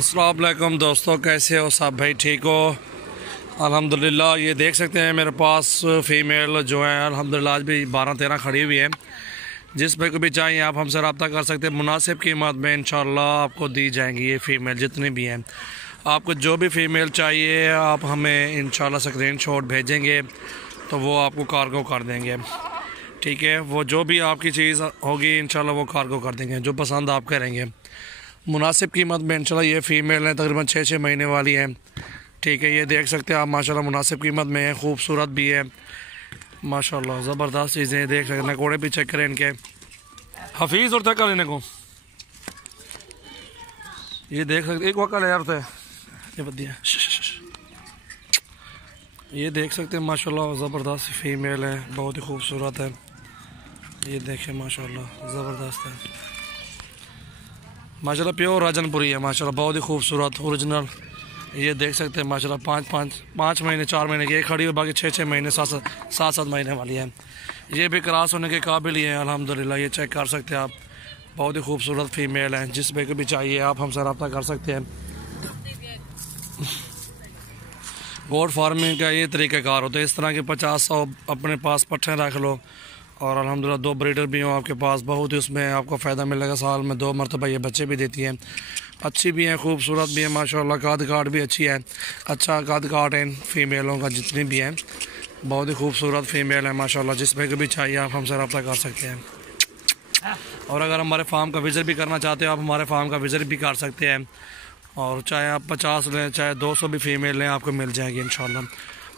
अस्सलाम वालेकुम दोस्तों, कैसे हो सब भाई? ठीक हो? अल्हम्दुलिल्लाह। ये देख सकते हैं मेरे पास फ़ीमेल जो है अल्हम्दुलिल्लाह आज भी 12-13 खड़ी हुई है। जिस भाई को भी चाहिए आप हमसे रब्ता कर सकते हैं। मुनासिब कीमत में इंशाल्लाह आपको दी जाएंगी ये फ़ीमेल जितनी भी हैं। आपको जो भी फ़ीमेल चाहिए आप हमें इंशाल्लाह स्क्रीनशॉट भेजेंगे तो वो आपको कार्गो कर देंगे। ठीक है, वो जो भी आपकी चीज़ होगी इंशाल्लाह वो कार्गो कर देंगे जो पसंद आप करेंगे। मुनासिब कीमत में इंशाल्लाह ये फ़ीमेल है, तकरीबन 6-6 महीने वाली हैं। ठीक है, ये देख सकते हैं आप माशाल्लाह मुनासिब कीमत में है, खूबसूरत भी है माशाल्लाह, ज़बरदस्त चीज़ें देख सकते हैं। नकोड़े भी चेक करें इनके, हफीज़ और तक लेने को ये देख सकते एक वक्त यार तो ये बदिया ये देख सकते हैं माशाल्लाह ज़बरदस्त फ़ीमेल है, बहुत ही खूबसूरत है। ये देखें माशाल्लाह ज़बरदस्त है माशाल्लाह, प्योर राजनपुरी है माशाल्लाह, बहुत ही खूबसूरत ओरिजिनल। ये देख सकते हैं माशाल्लाह 5 महीने 4 महीने की एक खड़ी हो, बाकी 6-6 महीने 7-7 महीने वाली है। ये भी क्रॉस होने के काबिल ही है अल्हम्दुलिल्लाह। ये चेक कर सकते हैं आप, बहुत ही खूबसूरत फ़ीमेल है। जिस पे को भी चाहिए आप हमसे रब्ता कर सकते हैं। गोट फार्मिंग का ये तरीक़ाकार होता है, इस तरह के 50-100 अपने पास पट्ठे रख लो और अल्हम्दुलिल्लाह 2 ब्रीडर भी हो आपके पास, बहुत ही उसमें आपको फ़ायदा मिलेगा। साल में 2 मरतबा ये बच्चे भी देती हैं, अच्छी भी हैं, खूबसूरत भी हैं माशाल्लाह। कद काट भी अच्छी है, अच्छा कद काट है इन फ़ीमेलों का जितनी भी हैं, बहुत ही खूबसूरत फ़ीमेल है माशाल्लाह। जिस पे भी चाहिए आप हमसे रब्ता कर सकते हैं। और अगर हमारे फार्म का विज़िट भी करना चाहते हो आप हमारे फार्म का विज़िट भी कर सकते हैं। और चाहे आप 50 लें चाहे 200 भी फ़ीमेल लें आपको मिल जाएगी इंशाल्लाह।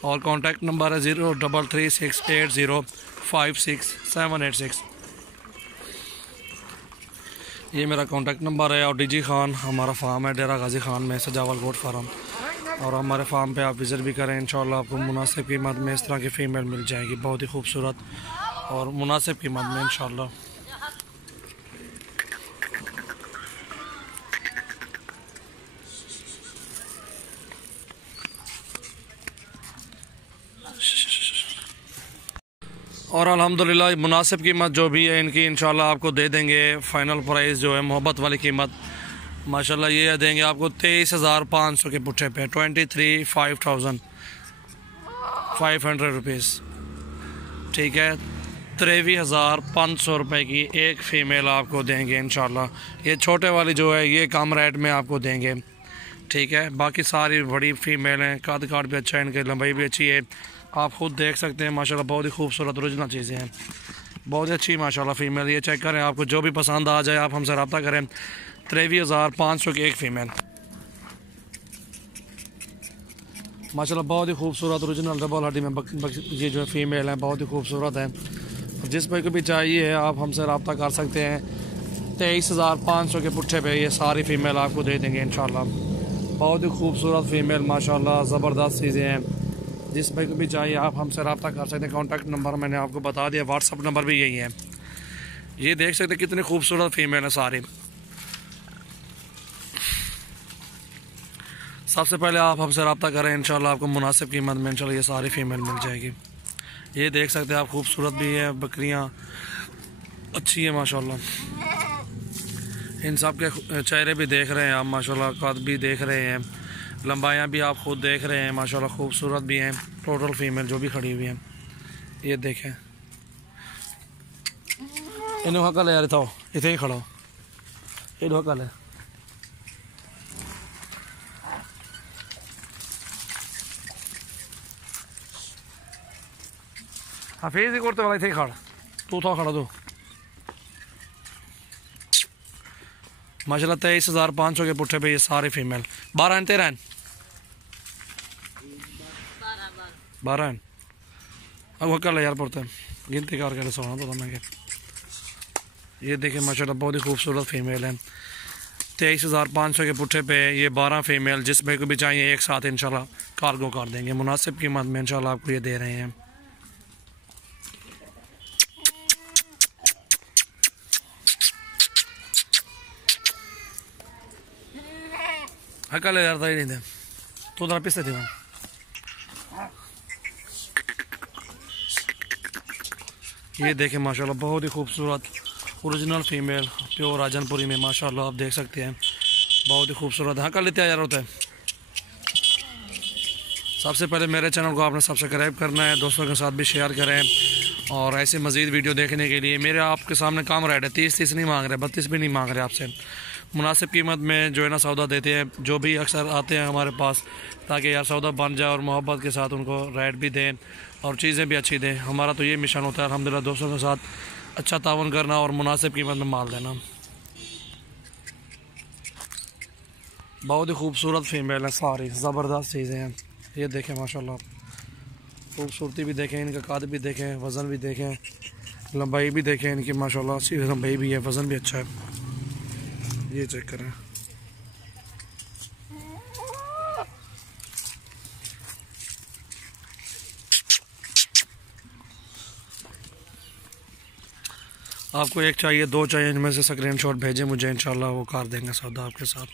और कॉन्टैक्ट नंबर है 03368056 ये मेरा कॉन्टैक्ट नंबर है। और डीजी खान हमारा फार्म है, डेरा गाजी खान में, सजावल गोट फार्म। और हमारे फार्म पे आप विज़िट भी करें इंशाल्लाह, आपको मुनासिब कीमत में इस तरह की फ़ीमेल मिल जाएगी, बहुत ही खूबसूरत और मुनासिब कीमत में इंशाल्लाह। और अल्हम्दुलिल्लाह मुनासिब कीमत जो भी है इनकी इंशाल्लाह आपको दे देंगे। फ़ाइनल प्राइस जो है मोहब्बत वाली कीमत माशाल्लाह ये देंगे आपको 23,500 के पुट्ठे पे, 23,500 रुपीज़। ठीक है, 23,500 रुपये की एक फ़ीमेल आपको देंगे इंशाल्लाह। ये छोटे वाली जो है ये कम रेट में आपको देंगे। ठीक है, बाकी सारी बड़ी फ़ीमेल हैं, कद काट भी अच्छा है, इनकी लंबाई भी अच्छी है, आप खुद देख सकते हैं माशाल्लाह, बहुत ही खूबसूरत ओरिजिनल चीज़ें हैं, बहुत ही अच्छी माशाल्लाह फ़ीमेल। ये चेक करें, आपको जो भी पसंद आ जाए आप हमसे रब्ता करें। 23,500 की एक फ़ीमेल माशाल्लाह, बहुत ही खूबसूरत ओरिजिनल डबल हड्डी में ये जो है फ़ीमेल है, बहुत ही खूबसूरत है। जिस भाई को भी चाहिए आप हमसे रब्ता कर सकते हैं। 23,500 के पुट्ठे पे ये सारी फ़ीमेल आपको दे देंगे इंशाल्लाह। बहुत ही खूबसूरत फ़ीमेल माशाल्लाह, ज़बरदस्त चीज़ें हैं। जिस भाई को भी चाहिए आप हमसे रब्ता कर सकते हैं। कॉन्टैक्ट नंबर मैंने आपको बता दिया, व्हाट्सअप नंबर भी यही है। ये देख सकते हैं कितनी खूबसूरत फ़ीमेल है सारी। सबसे पहले आप हमसे रब्ता करें इंशाल्लाह, आपको मुनासिब कीमत में इंशाल्लाह ये सारी फ़ीमेल मिल जाएगी। ये देख सकते हैं आप, खूबसूरत भी है, बकरियाँ अच्छी है माशाल्लाह। इन सब के चेहरे भी देख रहे हैं आप माशाल्लाह, कद भी देख रहे हैं, लंबाइयाँ भी आप खुद देख रहे हैं माशाल्लाह, खूबसूरत भी हैं। टोटल फ़ीमेल जो भी खड़ी हुई हैं ये देखें। इन्हें हकल है यार, था इतने ही खड़ा हो, ये हकल है। हफीज़ ही करते वाला इतने ही खड़ा, तू था खड़ा तू माशाल्लाह। 23,500 के पुट्ठे पे ये सारे फ़ीमेल 12 13 12 अब कल यार पड़ते हैं गिनती कर सोना तो मैं। ये देखें माशाल्लाह, बहुत ही खूबसूरत फ़ीमेल है। 23,500 के पुट्ठे पे ये 12 फ़ीमेल, जिस भाई को भी चाहिए एक साथ इंशाल्लाह कार्गो कर देंगे। मुनासिब कीमत में इंशाल्लाह आपको ये दे रहे हैं। हकल यार था ही नहीं थे तो उधर पिसते थे। ये देखें माशाल्लाह, बहुत ही खूबसूरत ओरिजिनल फ़ीमेल प्योर राजनपुरी में माशाल्लाह, आप देख सकते हैं बहुत ही खूबसूरत है। हाँ, कर लेते हैं यार, होता है। सबसे पहले मेरे चैनल को आपने सब्सक्राइब करना है, दोस्तों के साथ भी शेयर करें, और ऐसे मज़ीद वीडियो देखने के लिए मेरे आपके सामने काम रेट है। 30 नहीं मांग रहे, 32 भी नहीं मांग रहे, आपसे मुनासिब कीमत में जो है ना सौदा देते हैं, जो भी अक्सर आते हैं हमारे पास, ताकि यार सौदा बन जाए और मोहब्बत के साथ उनको रेट भी दें और चीज़ें भी अच्छी दें। हमारा तो ये मिशन होता है अल्हम्दुलिल्लाह, दोस्तों के साथ अच्छा तावन करना और मुनासिब कीमत में माल देना। बहुत ही खूबसूरत फीमेल है, सारी ज़बरदस्त चीज़ें हैं। ये देखें माशाल्लाह, खूबसूरती भी देखें, इनका कद भी देखें, वज़न भी देखें, लंबाई भी देखें इनकी माशाल्लाह, अच्छी लंबाई भी है, वज़न भी अच्छा है। ये चेक करें। आपको एक चाहिए, दो चाहिए, इनमें से स्क्रीनशॉट भेजें मुझे, इंशाल्लाह वो कर देंगे सौदा आपके साथ।